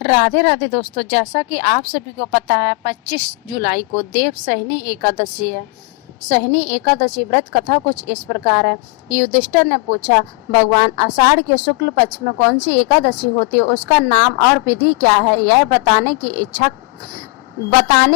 राधे राधे दोस्तों, जैसा कि आप सभी को पता है 25 जुलाई को देव सहनी एकादशी है। सहनी एकादशी व्रत कथा कुछ इस प्रकार है। युधिष्ठिर ने पूछा, भगवान आषाढ़ के शुक्ल पक्ष में कौन सी एकादशी होती है, उसका नाम और विधि क्या है, यह बताने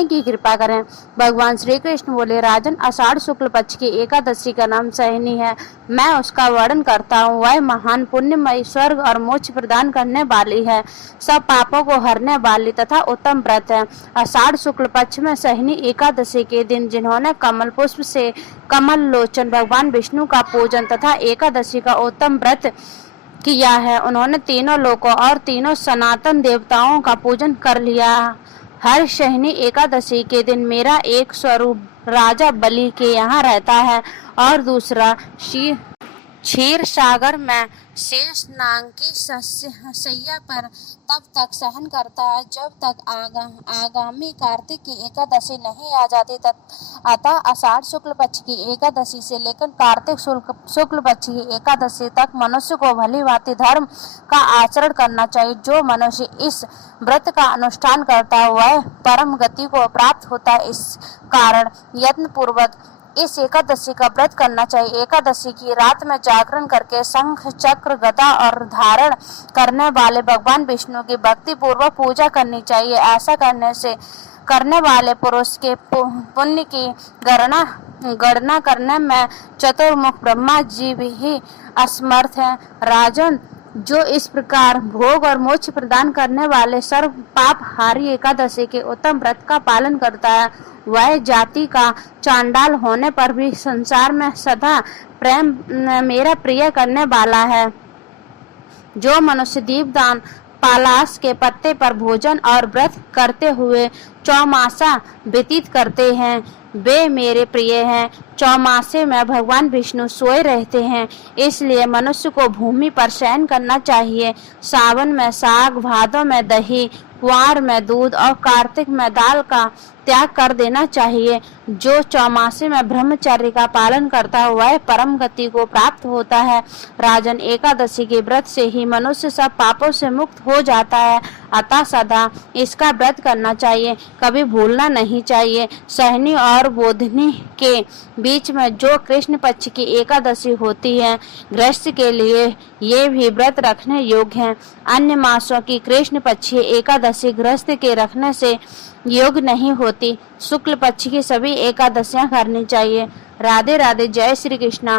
की कृपा करें। भगवान श्री कृष्ण बोले, राजन, आषाढ़ शुक्ल पक्ष की एकादशी का नाम सहनी है। मैं उसका वर्णन करता हूँ। वह महान पुण्यमयी, स्वर्ग और मोक्ष प्रदान करने वाली है, सब पापों को हरने वाली तथा उत्तम व्रत है। आषाढ़ शुक्ल पक्ष में सहनी एकादशी के दिन जिन्होंने कमल पुष्प से कमल लोचन भगवान विष्णु का पूजन तथा एकादशी का उत्तम व्रत किया है, उन्होंने तीनों लोकों और तीनों सनातन देवताओं का पूजन कर लिया। हर सहनी एकादशी के दिन मेरा एक स्वरूप राजा बलि के यहाँ रहता है और दूसरा क्षीर सागर में शेष नाग की सैया पर तब तक सहन करता है जब तक आगामी कार्तिक की एकादशी नहीं आ जाती। अतः आषाढ़ शुक्ल पक्ष की एकादशी से लेकर कार्तिक शुक्ल पक्ष की एकादशी तक मनुष्य को भली भांति धर्म का आचरण करना चाहिए। जो मनुष्य इस व्रत का अनुष्ठान करता है वह परम गति को प्राप्त होता है। इस कारण यत्न पूर्वक इस एकादशी का व्रत करना चाहिए। एकादशी की रात में जागरण करके शंख चक्र गदा और धारण करने वाले भगवान विष्णु की भक्ति पूर्वक पूजा करनी चाहिए। ऐसा करने वाले पुरुष के पुण्य की गणना करने में चतुर्मुख ब्रह्मा जी भी ही असमर्थ हैं। राजन, जो इस प्रकार भोग और मोक्ष प्रदान करने वाले सर्व पाप हारी एकादशी के उत्तम व्रत का पालन करता है, वह जाति का चांडाल होने पर भी संसार में सदा प्रेम मेरा प्रिय करने वाला है। जो मनुष्य दीपदान, पालास के पत्ते पर भोजन और व्रत करते हुए चौमासा व्यतीत करते हैं, वे मेरे प्रिय हैं। चौमासे में भगवान विष्णु सोए रहते हैं, इसलिए मनुष्य को भूमि पर शयन करना चाहिए। सावन में साग, भादों में दही, कुंवार में दूध और कार्तिक में दाल का त्याग कर देना चाहिए। जो चौमासे में ब्रह्मचर्य का पालन करता है वह परम गति को प्राप्त होता है। राजन, एकादशी के व्रत से ही मनुष्य सब पापों से मुक्त हो जाता है, अतः सदा इसका व्रत करना चाहिए, कभी भूलना नहीं चाहिए। सहनी और बोधनी के बीच में जो कृष्ण पक्ष की एकादशी होती है, गृहस्थ के लिए ये भी व्रत रखने योग्य है। अन्य मासों की कृष्ण पक्षी एकादशी गृहस्थ के रखने से योग्य नहीं होती। शुक्ल पक्ष की सभी एकादशियां करनी चाहिए। राधे राधे। जय श्री कृष्णा।